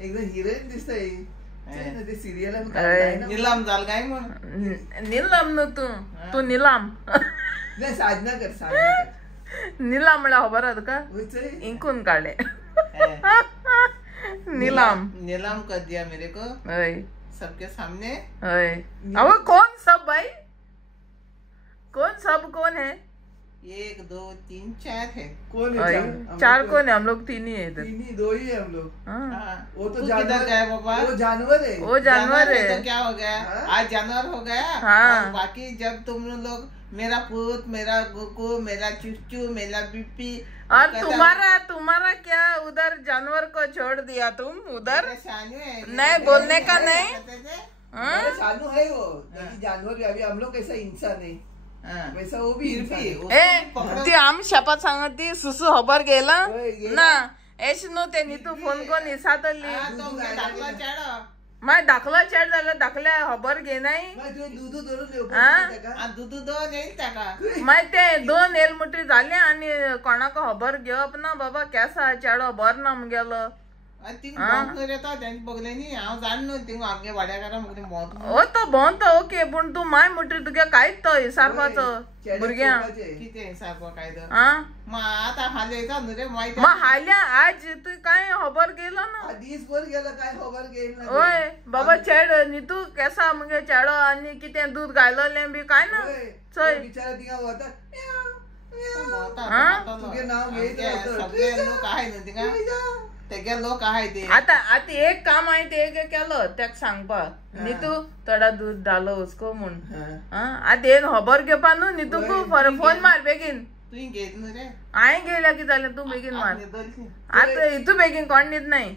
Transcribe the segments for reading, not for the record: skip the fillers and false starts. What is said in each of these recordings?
एकदम हिरोईन दिसतय ते सिरियल नीलम जाल काय म्हणून नीलम न्हू तू नीलम नाही साधना कर नीलम म्हणल्यार खबर आहा तुका इंकून काडले नीलम नीलम कर दिया मेरे को सबके सामने अब कौन सब भाई कौन है 1 2 3 4 है कौन है चार कौन है हम लोग तीन ही है इधर दो ही है हम लोग वो तो जानवर है बाबा वो जानवर है तो क्या हो गया आज जानवर हो गया और बाकी जब तुम लोग मेरा पूत मेरा गुकू मेरा चुच्चू मेरा बिप्पी और तुम्हारा क्या उधर जानवर को छोड़ दिया तुम उधर नहीं बोलने का नहीं सानू है वो जानवर भी अभी हम लोग कैसा इंसान है वैसा वो भी ती आम शपथ सांगत ती सुसू खबर गेला ना एश नो ते तू फोन कोण इसातली माय दाखला चॅट झालं दाखल्या खबर घे नाही माय ते 2 एलमुटी झाले आणि कोणाक खबर घेवप ना बाबा केसा चॅड खबर ना गेलो ओ तो भोंत ओके पण तू माय मुठी तुगे कांयच तो हिसारपाचो भुरग्यां हाल्या आज तू काय खबर गेलो ना ओय बाबा चेड न्ही तू केसा मुगे चेडो आनी कितें दूध घालले बी काय ना चय लोक आहे ते आता एक काम आहे ते केलं त्याक सांगपा न्ही तू थोडा दूध डालो उसको म्हूण आता एक खबर घेवपा न्हू न्ही तू फोन मार बेगीन हांवें गेल्या कितें जालें तू बेगीन मार आता इतू बेगीन कोण न्हीद नाही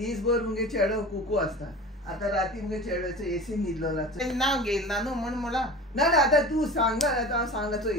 दिसभर मुगे चेडो कुकू असता आता राती मुगे चेडोचो एसी न्हिदलो नाव घेईल ना न्हू म्हण मला ना आता तू सांगा आता सांगाचो 1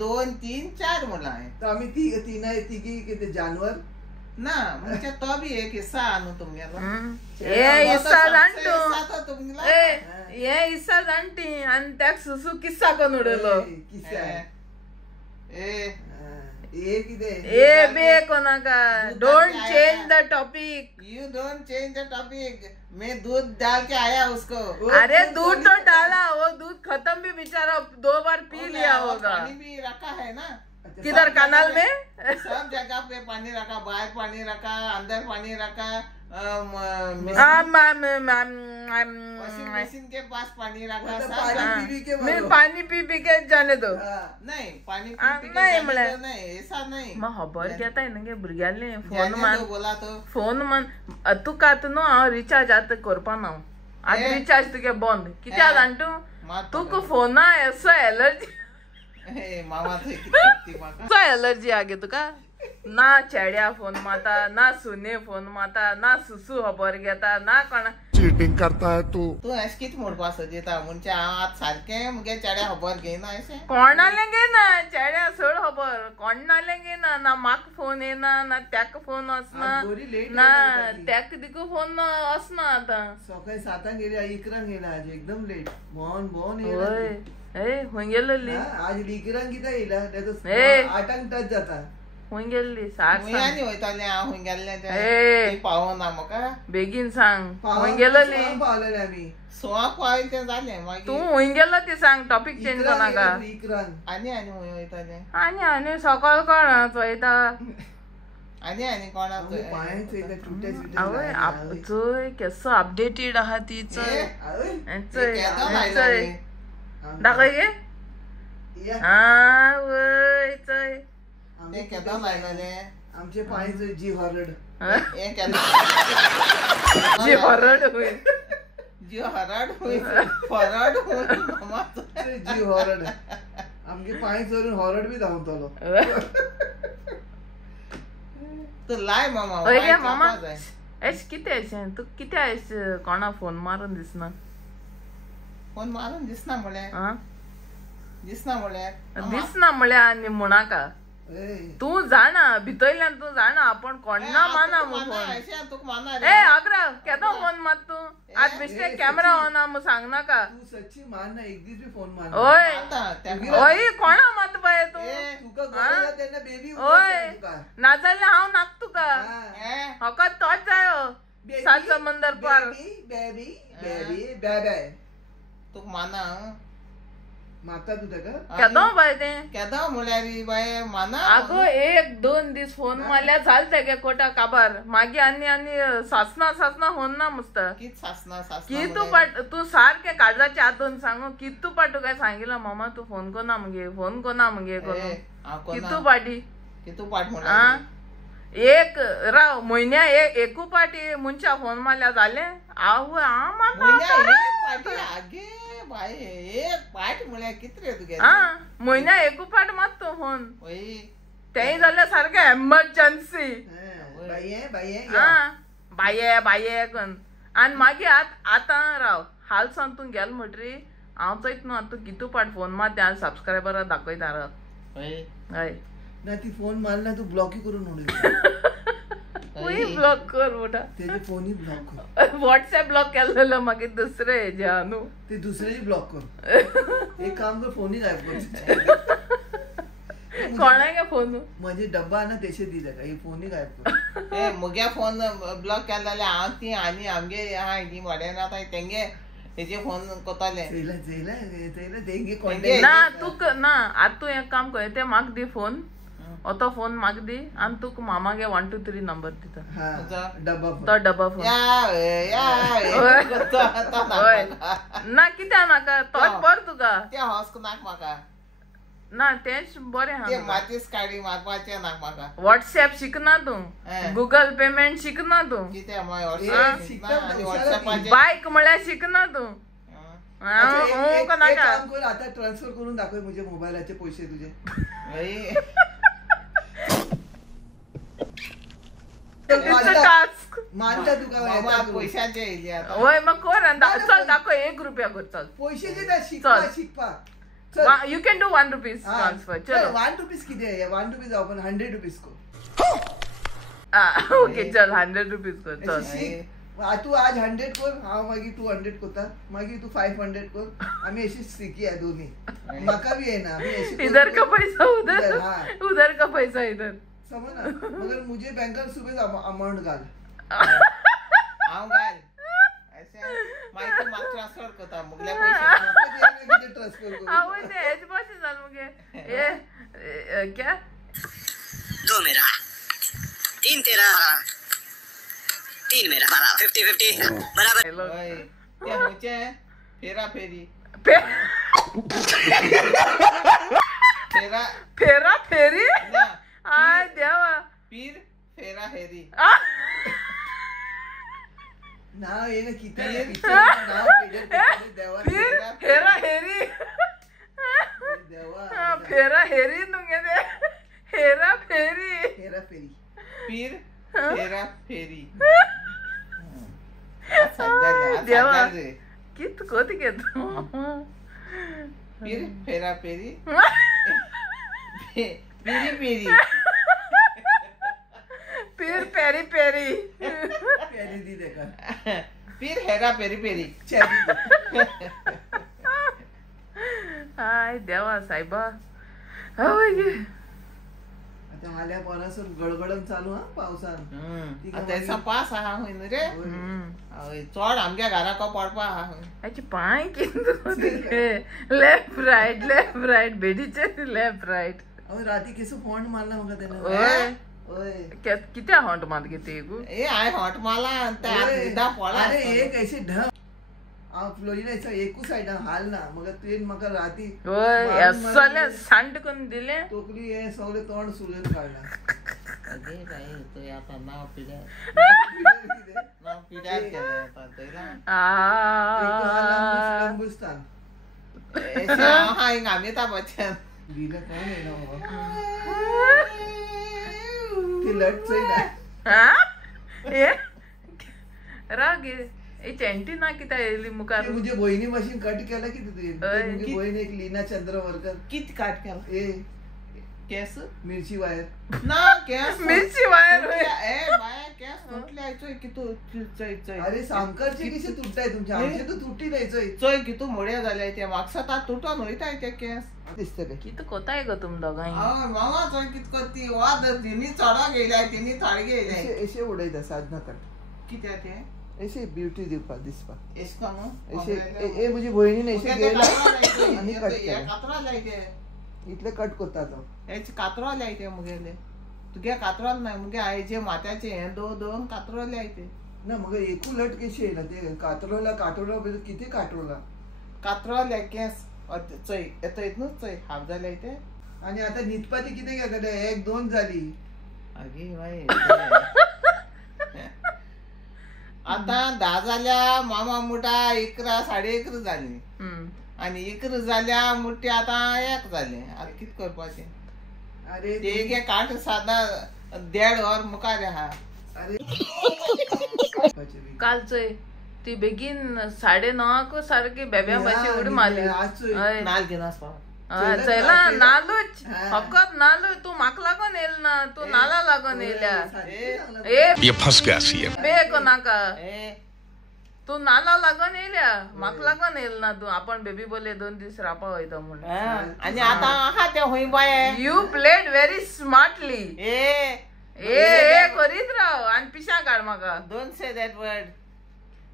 2 3 4 मला तर आम्ही तिघी किती जानवर ना म्हणजे तो भी एक हिस्सा आणू तुम्हाला ए हिस्सा जाणटू ए हिस्सा जाणटी आणि त्याक सुसू किस्सा कोण उडयलो ए बे कोणाका don't change the topic you don't change the topic मैं दूध डाल के आया उसको अरे दूध तो डाला वो दूध खत्म भी बेचारा 2 बार पी लिया होगा पानी भी रखा है ना किधर कनाल में सब जगह पे पानी रखा बाहर पानी रखा अंदर पानी रखा मशीन के पास पानी रखा पानी पी के जाने दो नहीं पानी नहीं ऐसा नहीं मग खबर घेता न्ही भुरग्याले फोन मान तुका न्हू हांव रिचार्ज आतां करपा ना आतां रिचार्ज तुगे बंद कित्याक जाणा तुका फोना असो एलर्जी एलर्जी आगे तुका ना चेड्या फोन माता ना सुने फोन माता ना सुसू खबर घेता ना कोणा चीटिंग करता है तू अशें कितें म्हणपा सोदता म्हणजे हांव आतां सारकें मुगे चेड्या खबर घेयना अशें कोणाले घेना चेड्या सोड खबर कोणाले घेना ना म्हाका फोन येना ना त्याक फोन वचना ना त्याक दिकू फोन वचना आतां सकाळी 7 गेली 11 गेला आज एकदम लेट भोन ए हुंय गेल्ली आज लिकरांक कितें येयला तेजो 8 टच जाता हुंय गेल्ली साक आनी वयतालें हांव हुंय गेल्लें पावना म्हाका बेगीन सांग हुंय गेल्ली पावलेले आमी 6 पावले तें जालें मागीर तू हुंय गेल्लो ती सांग टॉपिक चेंज कोनाका आनी हुंय वयतालें आनी सकाळ कोण वयता आनी कोणाक आवय चोय केसो अपडेटेड आहा ती चोय दाखय गे वय चोय आमचे पाय जी हॉरड जी हॉरड होय जी हॉरड होय हॉरड होय जी हॉरड आमचे पाय चोरून हॉरड बी धांवतलो तू लाय मामा ओय मामा एश कितें अशें तू कितें एश कोणा फोन मारून दिसना फोन मारून दिसना म्हळ्यार दिसना म्हळ्यार आनी म्हणाका तू जाणा भितरल्यान तू जाणा आपण कोणा माना फोन ए अग्रा केदो फोन मात तू आज बेश्टे कॅमेरा ऑन आ मग सांग नाका तू सच्ची मान ना एक दीस भी फोन मान ओय ओय कोणा मात बाय तू तुका गोळ्या तेन्ना बेबी ओय ना जाल्यार हांव नाक तुका फकत तोच जायो सात समंदर पार बेबी बेबी बेबी तू माना माता तू तेका केदो बाय ते केदा म्हळ्यार बाय माना अगो 1-2 दीस फोन मारल्या झाल तेगे कोटा काबार मागी आनी सासना होन ना मस्त कित सासना की तू सारखे काळजाचे आतून सांगू की तू पाटू काय सांगितलं मामा तू फोन कोना मगे की तू पाटी कितू पाट म्हणा एक राव म्हयन्या एकू पाटी मुंच्या फोन मारल्या जाले पाटी आगे बाय एक पाट म्हळ्यार कित रे तुगे म्हयन्या एकू पाट मारतो फोन तेय जाल्यार सारखे एमर्जन्सी बाये कन आनी मागीर आतां राव हाल सांगून गेल म्हणटरी हांव चयत न्हू आतां कितू पाट फोन मारता हांव सबस्क्रायबरां दाखयता हय ना ती फोन मारला तू ब्लॉकही करून उडयता ब्लॉक कर मोठा तेजे फोनही ब्लॉक कर व्हॉट्सएप ब्लॉक केलेलो मागीर दुसरे हेजे न्हू ते दुसरेही ब्लॉक कर एक काम कर फोनही गायब कर कोणागे फोन म्हणजे डब्बा ना तेचे दी तेका हे फोनही गायब कर मुगे फोन ब्लॉक केले जाल्यार हांव ती आनी आमगे ही वाड्यान आतां तेंगे तेजे फोन कोताले ना तूक ना आतां तूं एक काम कर ते म्हाका दी फोन तो फोन म्हाका दी आनी तुका मामागे 1 2 3 नंबर दिता तो डब्बा फोन ना कित्या नाका तोच बर तुका ते हॉस्क नाक म्हाका ना तेच बरें हा मातीस काडी मारपाचें नाक म्हाका व्हॉट्सएप शिकना तूं गुगल पेमेंट शिकना तूं बायक म्हळ्यार शिकना तूं आता ट्रान्सफर करून दाखव म्हणजे मोबाईलाचे पैसे तुझे मानता तुका पैशाचे होय मग कर चल दाखव 1 रुपया कर चल पैसे दे शिकपा You can do 1 rupees transfer. चलो 1 rupees किती 1 rupees आपण 100 rupees को ओके चल 100 rupees को चल तू आज 100 कर हांव मागीर 200 कोता मागीर तू 500 कर आम्ही अशी स्थिती आहे दोन्ही माका भी आहे ना इधर का पैसा उधर का पैसा इधर समझ ना मगर मुझे बैंकर सुबह अमाउंट घाल हांव घाल माहिती माग ट्रान्सफर करता मुगल्या पैसे ट्रान्सफर कर आवय ते हेज पाशी जाल मुगे ए क्या 2 मेरा 3 तेरा 3 मेरा 50-50 बराबर ते होचे फेरा फेरी फेरा फेरी आय देवा पीर फेरा हेरी नाव ये ना किती नाव देवा फेरा हेरी देवा फेरा हेरी नुगे दे हेरा फेरी पीर फेरा फेरी देवा कित कोती घेत पीर फेरा फेरी पेरी पेरी पीर पेरी पेरी पेरी दी देखा पीर हेरा पेरी पेरी हाय देवा साहेबा होय आता आल्या पोरासर गडगडन चालू हा पावसान त्याचा पास आहा होईन रे चढ आमच्या घराक पडपा आहा याची पाय किंतु लेफ्ट राईट बेडीचे लेफ्ट राईट राती केसो फोन मारला म्हाका तेने ओय कित्या हॉट मात घेते गो ए आय हॉट माला त्या पळा अरे एक ऐसे ढग आ फ्लोरिडाचा एकू साइड हाल ना मग ट्रेन म्हाका राती ओय असले सांड करून दिले तोकली हे सगळे तोंड सुळून काढला अगे काय तो आता नाव पिड्या केलं आता तेला हिंदुस्तान हा हिंग अमिताभ बच्चन दिलं कोण आहे ना बाबा ती लटचोय ना हा ए राग ए चेंटी ना किता येली मुखार मुझे बहिणी मशीन कट केला की तुझी मुझे बहीण एक लीना चंद्रवरकर किती काट केला ए केस मिरची वायर ना केस मिरची वायर ए बाया केस तुटल्याचोय की तू चोय अरे सांकरचे कसे तुटताय तुमच्या आमचे तर तुटी द्यायचोय चोय की तू मोड्या झाल्या त्या मागसात तुटून वयताय ते केस दिसतं काय किती कोताय गो तुम दोघांनी मामा चोय कित करती वाद तिनी चढा गेलाय तिनी थाळ गेलाय एशे उडयता साधना कर किती आहे ते ऐसे ब्युटी दिवपा दिसपा एसका मग ऐसे ए मुझी बहिणीने ऐसे गेला आणि कट केला कातरा लायते इतले कट करता तो याची कातरा लायते मुगेले तुगे कातरा नाही मुगे आईचे मात्याचे हे दोन कातरा लायते ना मग एकू लट कशी आहे ना ते कातरोला किती कातरोला कातरा लायकेस चय येता येत न्हू चय हाफ जाले ते आणि आता नितपाती किती घेतले 1-2 झाली आगे बाई आता 10 झाल्या मामा मोठा 11 11:30 झाली आणि 11 झाल्या मोठी आता 1 झाले आता कित करपाचे अरे ते गे काट साधा 1.5 वर मुकार हा अरे कालचंय ती बेगीन 9:30 सारखी बेब्या माशी उडी मारली हय. नाल घेनास पा चला नालूच फकत नालू तू म्हाका लागून येल ना तू नाला लागून येयल्या ये फंस गया सीएम बेक नाका तू नाला लागून येयल्या म्हाका लागून येल ना तू आपण बेबी बोले 2 दीस रापा वयता म्हणून आणि आता हा ते होई by you played very smartly ए करीत राव आणि पिशा काढ म्हाका don't say that word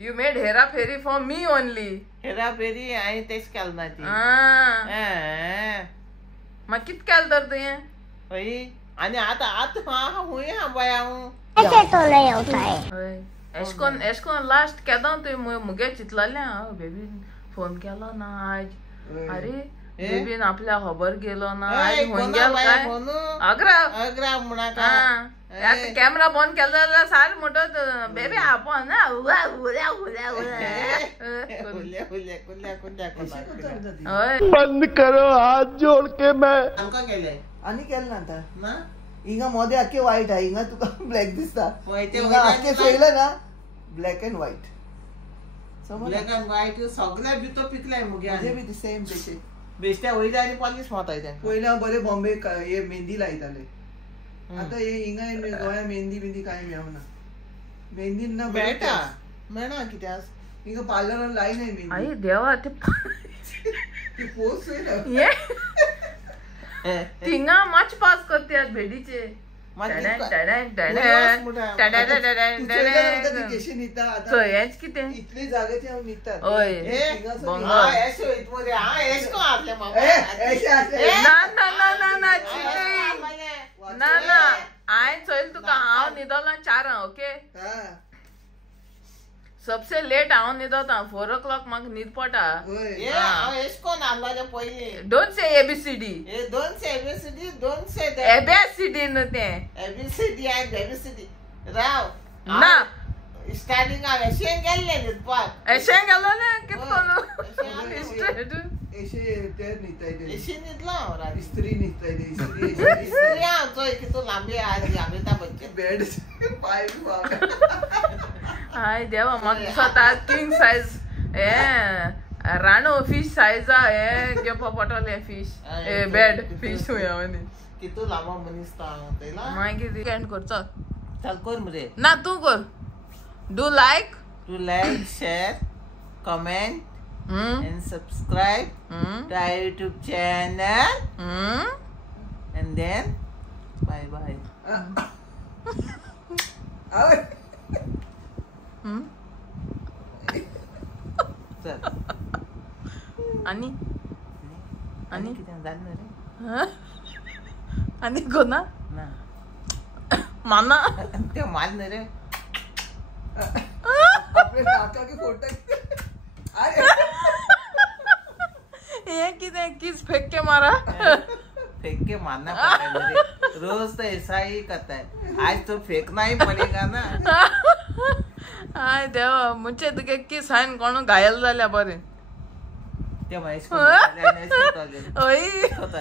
you made hera pheri for me only हेरा फेरी आणि तेच केल ना ती मग कित केल तर तुये होई आणि आता हा होई हा बाय एशकोन लास्ट केदा तुवें मुगे चितलाले बेबी फोन केलो ना आज अरे बेबीन आपल्या खबर गेलो ना आज होऊन गेल काय अग्रा म्हणा आता कॅमेरा बंद केला जाल्यार सार म्हणत बेबी आपण बंद करो हाथ जोड़ के मैं आणि केल ना आता हिंगा मोदे आखे व्हाईट आहे हिंगा तुका ब्लॅक दिसता हिंगा आखे सोयलं ना black and white black and white सगळ्या भितो पिकलाय मुगे म्हणजे बी सेम तशे बेश्ट्या वयल्या आणि पॉलिश मारताय पहिला बरे बॉम्बे हे मेहंदी लायताले आता हे हिंगा गोया मेहंदी काय मेळना मेहंदी ना मेळटा मेळना कित्याक हिंगा पार्लरान लाई नाही मेहंदी आई देवा ते पोस्ट ये तिंगा माच पास करतात भेडीचे किती इतले जागेचे निघतात ना हांवें चोयल तुका हांव न्हिदोला 4 ओके सबसे लेट हांव न्हिदोता 4 o'clock म्हाका न्हीद पडटा डोंट से ABCD ABCD न्हू तें ABCD राव ना स्टार्टिंग हांव एशेन गेल्ले न्हिदपाक एशें गेलो ना कित कोण एशे ते न्हिदताय ते एशेन न्हिदलो हांव राती इस्त्री न्हिदताय ते इस्त्री हांव चोय कितू लांबी आजी अमिताभ बच्चन बेड पाय हाय देवा म्हाका स्वता किंग सायज हे राणो फिश सायजा हे घेवपा पडटले फिश बेड फिश हुंयावनी कितू लांबो मनीस तो हांव पयला मागीर एंड कर चल चल कर मरे ना तू कर do like share comment and subscribe to our YouTube channel and then bye चल आणि कितें जालें रे आणि कोणा ना माना ते माल रे आपले काका के फोटो अरे ये कितें किस फेक के मारा फेंक के मारना पड़ता है मेरे रोज तो ऐसा ही करता है आज तो फेंकना ही पड़ेगा ना हाय देवा मुझे तुगे किस हायन कोण घायल जाल्या बरे ते महेश को ओय होता